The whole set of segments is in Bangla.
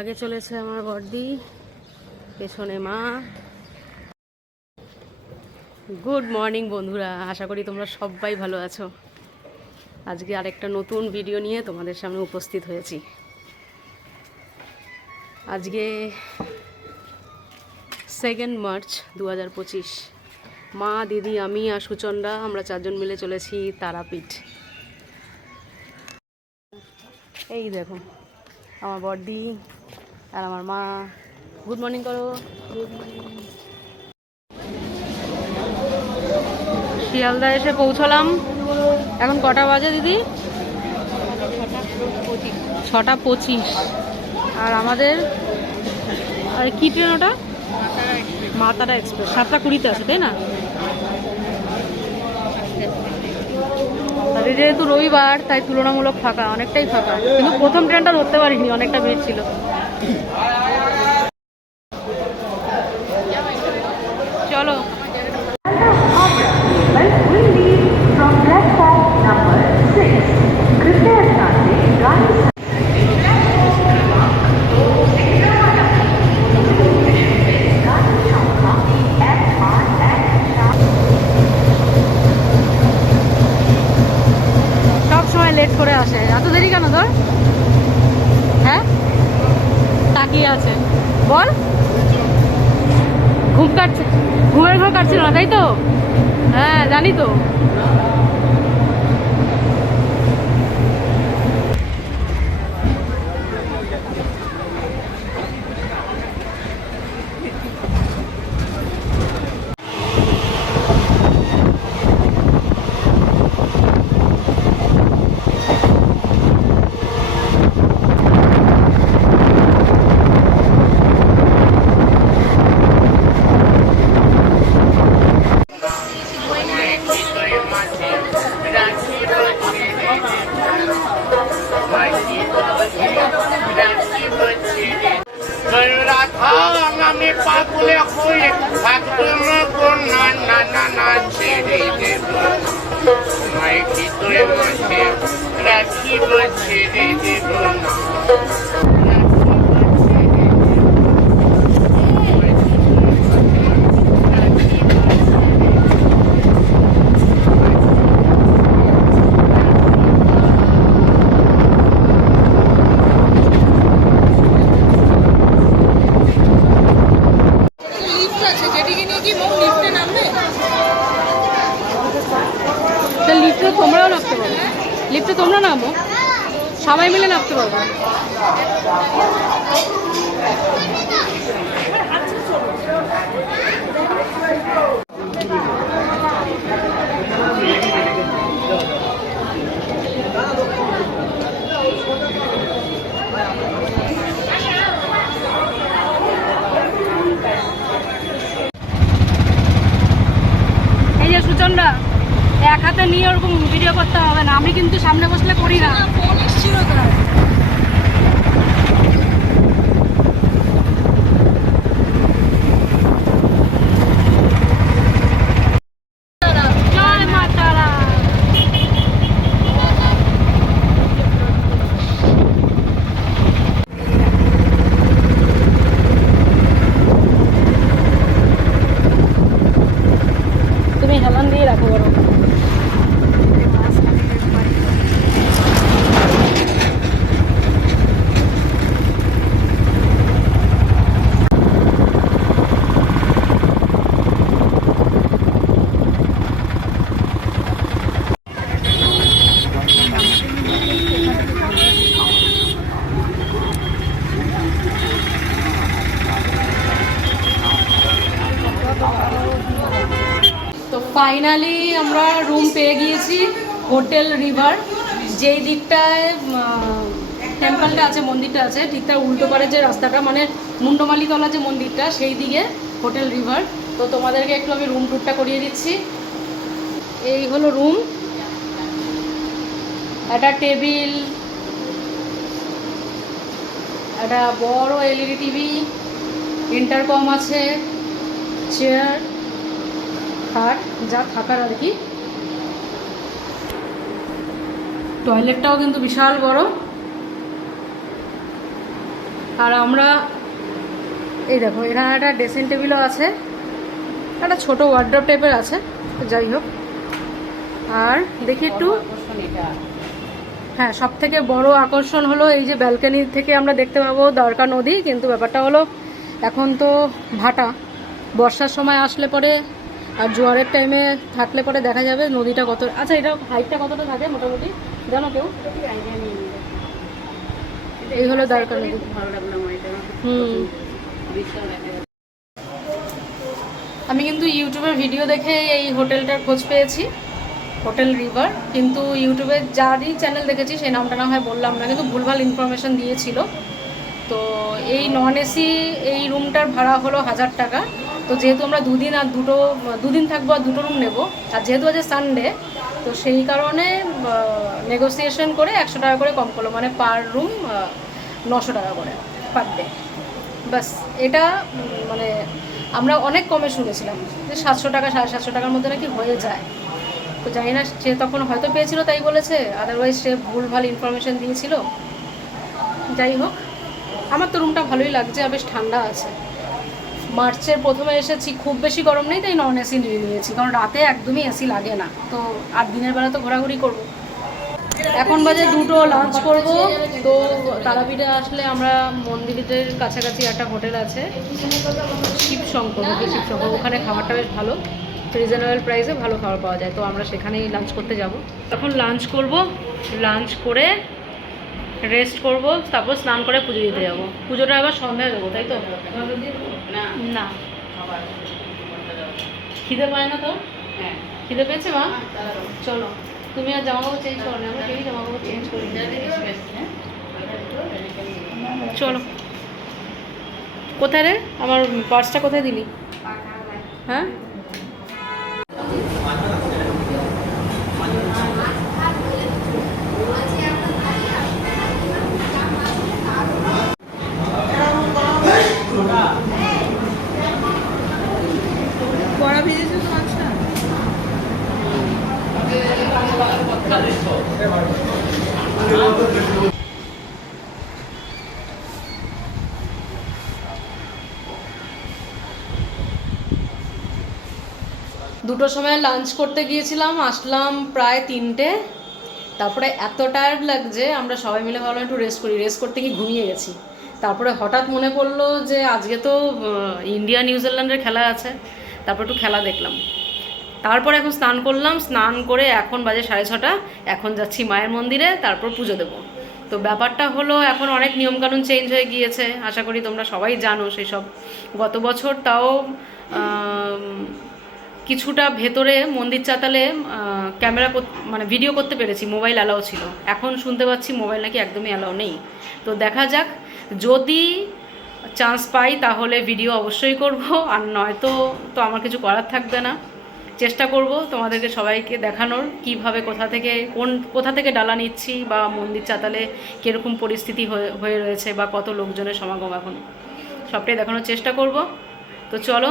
আগে চলেছে আমার বর্দি পেছনে মা। গুড মর্নিং বন্ধুরা, আশা করি তোমরা সবাই ভালো আছো। আজকে আরেকটা নতুন ভিডিও নিয়ে তোমাদের সামনে উপস্থিত হয়েছি। আজকে সেকেন্ড মার্চ দু হাজার পঁচিশ। মা, দিদি, আমি আর সুচন্ডা আমরা চারজন মিলে চলেছি তারাপীঠ। এই দেখো আমার বর্দি আর আমার মা। গুড মর্নিং করো। গুড মর্নিং শিয়ালদা এসে পৌঁছলাম। এখন কটা বাজে দিদি? ছটা পঁচিশ। আর আমাদের? আর কি ট্রেন ওটা? মাতারা এক্সপ্রেস। সাতটা কুড়িতে আছে তাই না? আর যেহেতু রবিবার, তাই তুলনামূলক ফাঁকা, অনেকটাই ফাঁকা। কিন্তু প্রথম ট্রেনটা ধরতে পারিনি, অনেকটা ভিড় ছিল। কাটছে ঘুমের ঘর কাটছিল না তাই তো? হ্যাঁ জানি তো। সবাই মিলে নামতে পারব। এক হাতে নিয়ে ওরকম ভিডিও করতে হবে না। আমি কিন্তু সামনে বসলে করি না জয় মা তারা তুমি হেলান দিয়ে রাখো বড় তো ফাইনালি আমরা রুম পেয়ে গিয়েছি, হোটেল রিভার। যেই দিকটায় টেম্পলটা আছে, মন্দিরটা আছে, ঠিক তার উল্টো পারে যে রাস্তাটা মানে মুন্ডমালিতলা যে মন্দিরটা, সেই দিকে হোটেল রিভার। তো তোমাদেরকে একটু আমি রুম ট্যুরটা করিয়ে দিচ্ছি। এই হলো রুম একটা টেবিল, একটা বড় এলইডি টিভি ইন্টারকম আছে চেয়ার খাট যা থাকার আর কি। টয়লেটটাও কিন্তু বিশাল বড়। আর আমরা এই দেখো এখানে একটা ড্রেসিং টেবিলও আছে। একটা ছোট ওয়ার্ড্রপ টাইপের আছে যাই হোক। আর দেখি একটু। হ্যাঁ সব থেকে বড় আকর্ষণ হলো এই যে ব্যালকনি থেকে আমরা দেখতে পাবো দ্বারকা নদী কিন্তু ব্যাপারটা হলো এখন তো ভাটা। বর্ষার সময় আসলে পরে আর জোয়ারের টাইমে থাকলে পরে দেখা যাবে নদীটা কত আচ্ছা এটা হাইটটা কতটা থাকে মোটামুটি? জানো কেউ? এই হলো দ্বারকা নদী। হুম। আমি কিন্তু ইউটিউবের ভিডিও দেখে এই হোটেলটার খোঁজ পেয়েছি হোটেল রিভার কিন্তু ইউটিউবে যারই চ্যানেল দেখেছি সেই নামটা না হয় বললাম না কিন্তু ভুলভাল ইনফরমেশন দিয়েছিল। তো এই নন এসি এই রুমটার ভাড়া হলো হাজার টাকা। তো যেহেতু আমরা দুদিন আর দুটো, দুদিন থাকব আর দুটো রুম নেব, আর যেহেতু আজ সানডে তো সেই কারণে নেগোসিয়েশন করে একশো টাকা করে কম করল মানে পার রুম নশো টাকা করে পার ডে বাস এটা মানে আমরা অনেক কমে শুনেছিলাম যে সাতশো টাকা, সাড়ে সাতশো টাকার মধ্যে নাকি হয়ে যায়। তো জানি না সে তখন হয়তো পেয়েছিল, তাই বলেছে আদারওয়াইজ সে ভুলভাল ইনফরমেশন দিয়েছিল। যাই হোক, আমার তো রুমটা ভালোই লাগছে বেশ ঠান্ডা আছে। মার্চের প্রথমে এসেছি, খুব বেশি গরম নেই, তাই নন এসি নিয়ে নিয়েছি, কারণ রাতে একদমই এসি লাগে না। তো আর দিনের বেলা তো ঘোরাঘুরি করব। এখন বাজে দুটো লাঞ্চ করব। তো তারাপীঠে আসলে আমরা মন্দিরের কাছাকাছি একটা হোটেল আছে শিবশঙ্কর হোটেল শিবশঙ্কর। ওখানে খাবারটা বেশ ভালো রিজনেবল প্রাইসে ভালো খাবার পাওয়া যায়। তো আমরা সেখানেই লাঞ্চ করতে যাব। এখন লাঞ্চ করব লাঞ্চ করে রেস্ট করব তারপর স্নান করে পুজো দিতে যাব। পুজোটা আবার সন্ধ্যায় দেবো তাই তো? না। খিদে পায় না তো? খিদে পেয়েছে মা? চলো। তুমি আর জামা কাপড় চেঞ্জ করো না আমরা কেউই জামা কাপড় চেঞ্জ করি না। চলো। কোথায় রে? আমার পার্সটা কোথায় দিলি? হ্যাঁ? দুটোর সময় লাঞ্চ করতে গিয়েছিলাম, আসলাম প্রায় তিনটে। তারপরে এত টায়ার্ড লাগছে, আমরা সবাই মিলে ভাবলাম একটু রেস্ট করি। রেস্ট করতে গিয়ে ঘুমিয়ে গেছি। তারপরে হঠাৎ মনে পড়ল যে আজকে তো ইন্ডিয়া নিউজিল্যান্ডের খেলা আছে। তারপর একটু খেলা দেখলাম। তারপর এখন স্নান করলাম, স্নান করে এখন বাজে সাড়ে ছটা, এখন যাচ্ছি মায়ের মন্দিরে, তারপর পুজো দেবো। তো ব্যাপারটা হলো এখন অনেক নিয়মকানুন চেঞ্জ হয়ে গিয়েছে, আশা করি তোমরা সবাই জানো সেই সব গত বছর তাও কিছুটা ভেতরে মন্দির চাতালে ক্যামেরা মানে ভিডিও করতে পেরেছি মোবাইল অ্যালাও ছিল। এখন শুনতে পাচ্ছি মোবাইল নাকি একদমই অ্যালাও নেই। তো দেখা যাক, যদি চান্স পাই তাহলে ভিডিও অবশ্যই করব, আর নয়তো তো আমার কিছু করার থাকবে না। চেষ্টা করব তোমাদেরকে সবাইকে দেখানোর, কীভাবে কোথা থেকে, কোন, কোথা থেকে ডালা নিচ্ছি বা মন্দির চাতালে কীরকম পরিস্থিতি হয়ে রয়েছে বা কত লোকজনের সমাগম এখন। সবটাই দেখানোর চেষ্টা করব। তো চলো।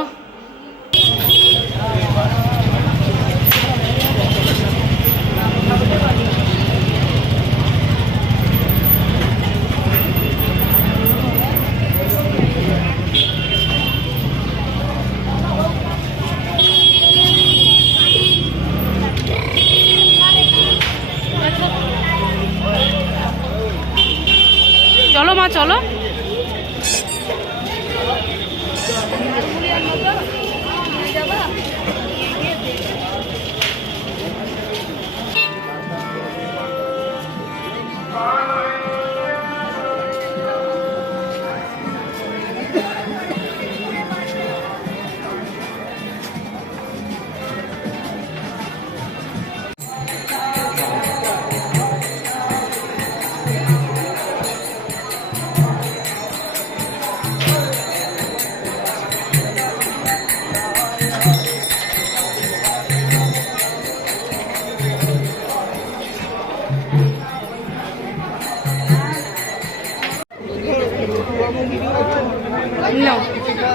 নাও।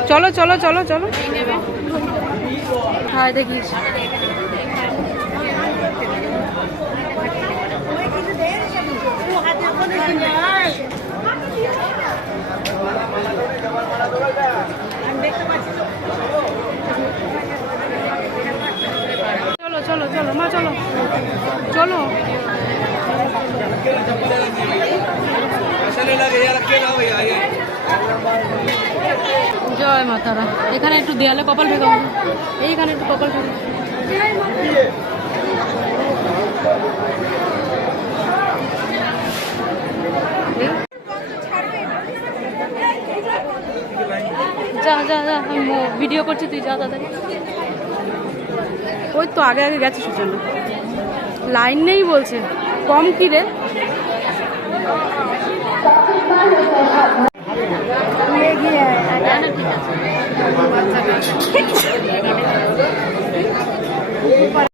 চলো চলো চলো চলো। হ্যাঁ দেখিস চলো চলো চলো, মা, চলো। চলো। चलने लगे यार अकेला জয় মাতারা। এখানে একটু দেয়ালে কপাল ঠেকা এইখানে একটু কপাল ঠেকা যা যা যা ভিডিও করছি, তুই যা, তাড়াতাড়ি। ওই তো আগে আগে গেছে সুজন্য। লাইন নেই বলছে। কম কি না, না,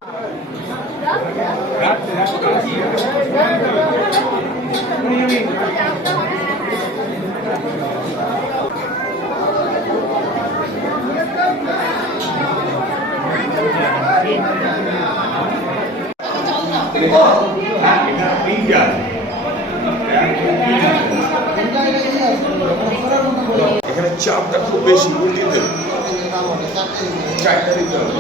বেশি উল্টিয়ে দেবে চারটা দিতে হবে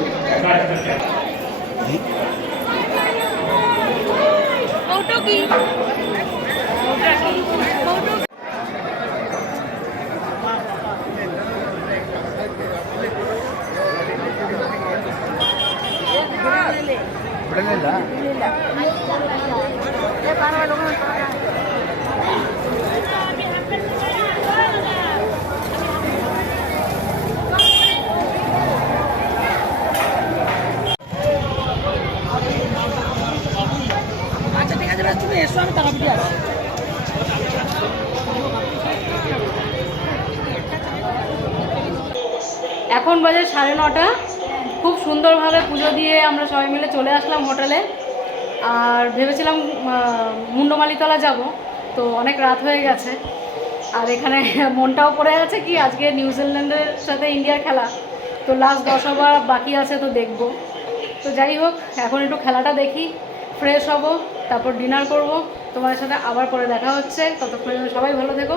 এখন বাজে সাড়ে নটা খুব সুন্দরভাবে পুজো দিয়ে আমরা সবাই মিলে চলে আসলাম হোটেলে। আর ভেবেছিলাম মুন্ডমালিতলা যাব, তো অনেক রাত হয়ে গেছে। আর এখানে মনটাও পড়ে আছে কি, আজকে নিউজিল্যান্ডের সাথে ইন্ডিয়ার খেলা। তো লাস্ট দশ ওভার বাকি আছে তো দেখব। তো যাই হোক, এখন একটু খেলাটা দেখি। ফ্রেশ হব, তারপর ডিনার করব। তোমাদের সাথে আবার পরে দেখা হচ্ছে। ততক্ষণ সবাই ভালো থেকো।